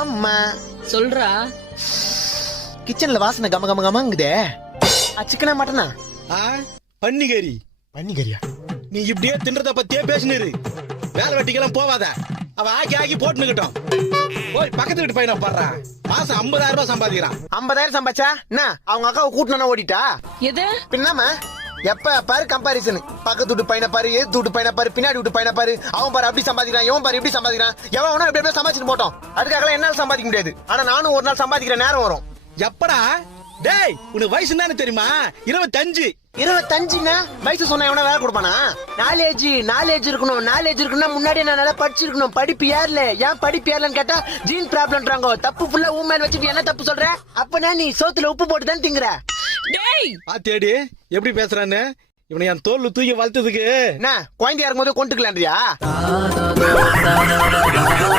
ஆமா சொல்றா. கிச்சன்ல வாசனை கம கம கமங்குதே. சிக்கனா மட்டனா? ஆ பன்னிகரி பன்னிக்கறியா நீ இப்படியே தின்றத பத்தியே பேசினிரு. வேலை வெட்டிக்கெல்லாம் போவாத. அவ ஆக்கி ஆக்கி போட்டுனுக்கிட்டோம். போய் பக்கத்து வீட்டு பையனை பாடுறா மாசம் 50000 ரூபாய் சம்பாதிக்கிறான். ஐம்பதாயிரம் சம்பாச்சா என்ன அவங்க அக்காவை கூட்டணும் ஓடிட்டா? எது? பின்னாம எப்ப பாரு கம்பாரிசன் பக்கத்து வீட்டு பையனை பாரு எதிர்த்து வீட்டு பையனை பாரு பின்னாடி வீட்டு பையனை பாரு. அவன் பாரு அப்படி சம்பாதிக்கிறான் இவன் பாரு இப்படி சம்பாதிக்கிறான். எவன் வேணா எப்படி எப்படி சம்பாதிச்சுட்டு போட்டோம். அதுக்காக என்னால சம்பாதிக்க முடியாது. ஆனா நானும் ஒரு நாள் சம்பாதிக்கிற நேரம் வரும். எப்படா? டேய் உனக்கு வயசு என்னன்னு தெரியுமா? இருபத்தஞ்சு. இருபத்தஞ்சுன்னா? வயசு சொன்னா எவனா வேலை கொடுப்பானா? நாலேஜ் நாலேஜ் இருக்கணும் நாலேஜ் இருக்கணும்னா முன்னாடி நான் நல்லா படிச்சிருக்கணும். படிப்பு ஏறல. ஏன் படிப்பு ஏறலன்னு கேட்டா ஜீன் ப்ராப்ளம்ன்றாங்க தப்பு ஃபுல்லா ஊமேன் வச்சுட்டு என்ன தப்பு சொல்ற? அப்பனா நீ சோத்துல உப்பு போட்டு தான் திங்குற? டேய்! ஆ தேடி. எப்படி பேசுறான்னு? இவனை என் தோல்ல தூக்கி வளர்த்ததுக்கு. என்ன குழந்தையா இருக்கும்போது கொண்டுக்கலான்றியா?